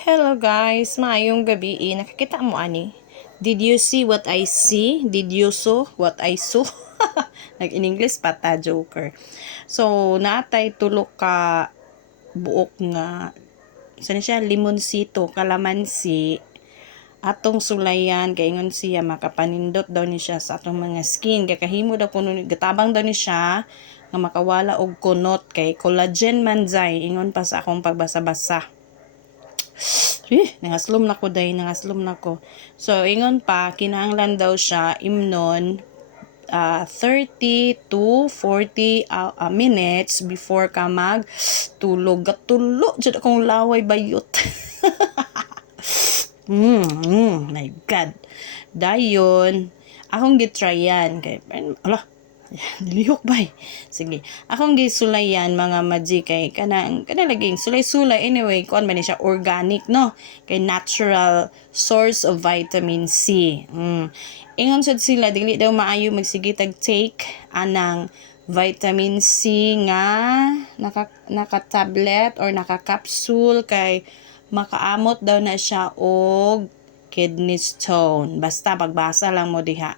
Hello guys, maayong gabi. Nakakita mo ani? Did you see what I see? Did you saw what I saw? Like in English pata joker. So natay tulo ka buok nga saan siya limonsito, kalamansi atong sulayan kay ingon siya makapanindot daw ni siya sa atong mga skin kay kahimo daw kuno gatabang daw ni siya nga makawala og kunot kay collagen man jay ingon pa sa akong pagbasa-basa. Nangaslom na ko day, nangaslom na ko. So, ingon pa, kinahanglan daw siya imnon 30 to 40 minutes before ka mag tulog. Gatulo, dyan akong laway bayot. My God. Dayon, akong gitryan. Kay, ala, nilihok ba sige akong gisulayan mga madji kay kanang laging sulay-sulay anyway kuan man ni siya organic no kay natural source of vitamin C. Ingon sad sila dili daw maayo magsigitag take anang vitamin C nga naka tablet or naka capsule kay makaamot daw na siya og kidney stone. Basta pagbasa lang mo diha.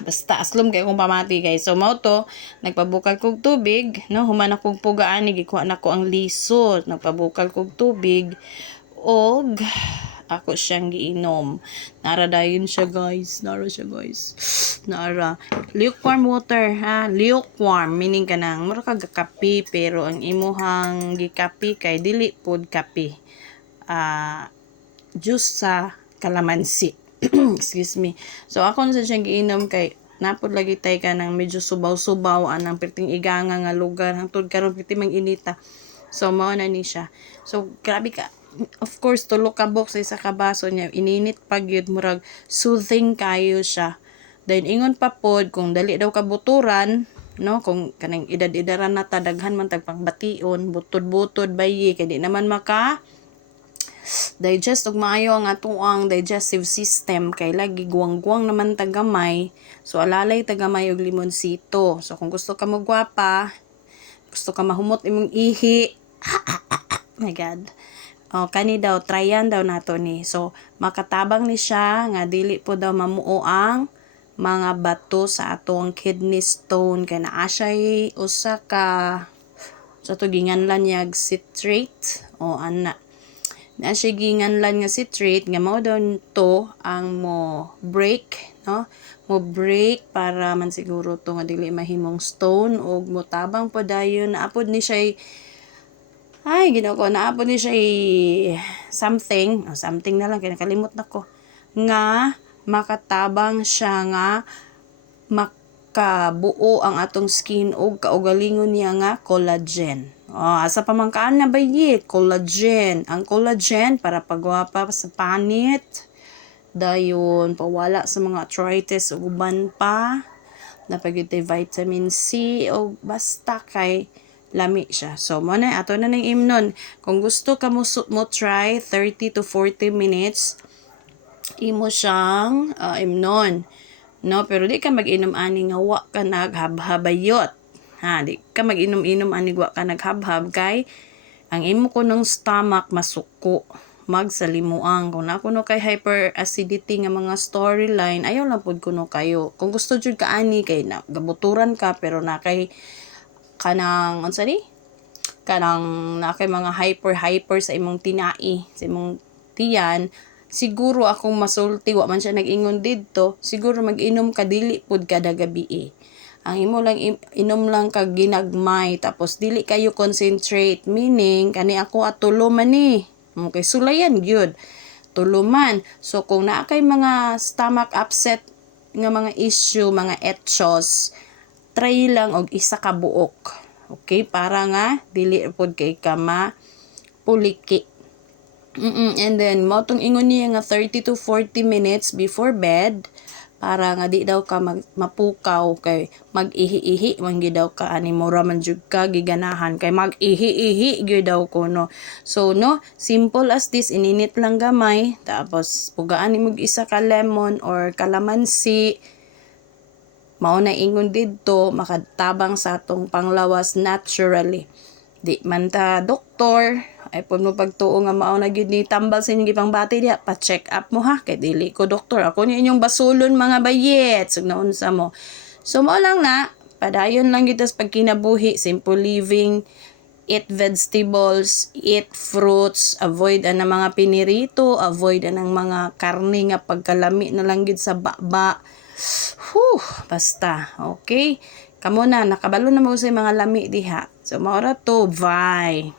Basta aslom kay kong pamati guys. So mao to, nagpabukal kog tubig, no, human akong pugaan ni gikuha nako ang lisod, nagpabukal kog tubig og ako siyang giinom. Nara dayon siya guys, nara lukewarm water ha, lukewarm meaning kanang mura kag kape pero ang imuhang gikape kay dili pod kape. Juice sa kalamansi. Excuse me. So ako na siyang giinom kay napod lagi tay ka nang medyo subaw-subaw anang perting iganga nga lugar hangtod karon piti mang inita. So mao na ni siya. So grabe ka. Of course tulo ka box sa isa ka baso niya ininit pag yun murag soothing kayo siya. Then ingon pa pod kung dali daw kabuturan no kung kanang edad-edaran na ta daghan man tag pangbation butod-butod bayi kay di naman maka digest og maayo ang atuang digestive system kay lagi guwang-guwang naman tagamay. So alalay tagamay og limonsito. So kung gusto ka mo gwapa, gusto ka mahumot imong ihi. My God. Kani daw tryan daw nato ni. So makatabang ni siya nga dili po daw mamuo ang mga bato sa atong kidney stone kay naa siya usa ka sa to ginganlan yag citrate o ana na siya ginganlan nga citrate nga mao daw to ang mo break no mo break para man siguro to nga dili mahimong stone og motabang po dayon naapod ni siya ginoo ko naapod ni siya something na lang kay nakalimot na ko nga makatabang siya nga makabuo ang atong skin og kaugalingon niya nga collagen. Asa pamangkaan na ba collagen. Ang collagen para pagwapa sa panit. Dayon, pawala sa mga arthritis o uban pa. Napagitay vitamin C o basta kay lami siya. So, mo na, ato na ng imnon. Kung gusto ka mo try 30 to 40 minutes, imo siyang imnon. No, pero di ka mag-inom ani nga wa ka naghabhabayot. Di ka mag-inom-inom ani wa ka naghabhab kay ang imo ko ng stomach masuko magsalimuang kung na kuno kay hyperacidity nga mga storyline ayaw lang pud kuno kayo kung gusto jud ka ani kay na gabuturan ka pero na kay kanang unsa ni kanang na kay mga hyper sa imong tinai sa imong tiyan siguro akong masulti wa man siya nag-ingon didto siguro mag-inom ka dili pud kada gabi ang imo lang inom lang kag ginagmay tapos dili kayo concentrate meaning kani ako atulo man ni okay sulayan gyud tulo man so kung naa kay mga stomach upset nga mga issue mga etchos try lang og isa ka buok okay para nga dili pod kay ka puliki. And then mo tong ingon niya nga 30 to 40 minutes before bed para nga di daw ka mapukaw kay mag-ihi-ihi man gyud daw ka ani mura man jud ka giganahan kay mag-ihi-ihi gyud daw ko no. So no, simple as this ininit lang gamay tapos pugaan nimo isa ka lemon or kalamansi mao na ingon didto makatabang sa atong panglawas naturally. Di man ta doktor Ay pud mo pagtuo nga mao na gyud ni tambal sa inyong gipang bati diha, pa-check up mo ha, kay dili ko doktor. Ako ni inyong basulon mga bayet. Sug naunsa mo. So mo lang na, padayon lang gyud sa pagkinabuhi, simple living, eat vegetables, eat fruits, avoid ang mga pinirito, avoid ang mga karne nga pagkalami na lang gyud sa baba. Basta, okay? Kamo na, nakabalo na mo sa mga lami diha. So, maura to, bye.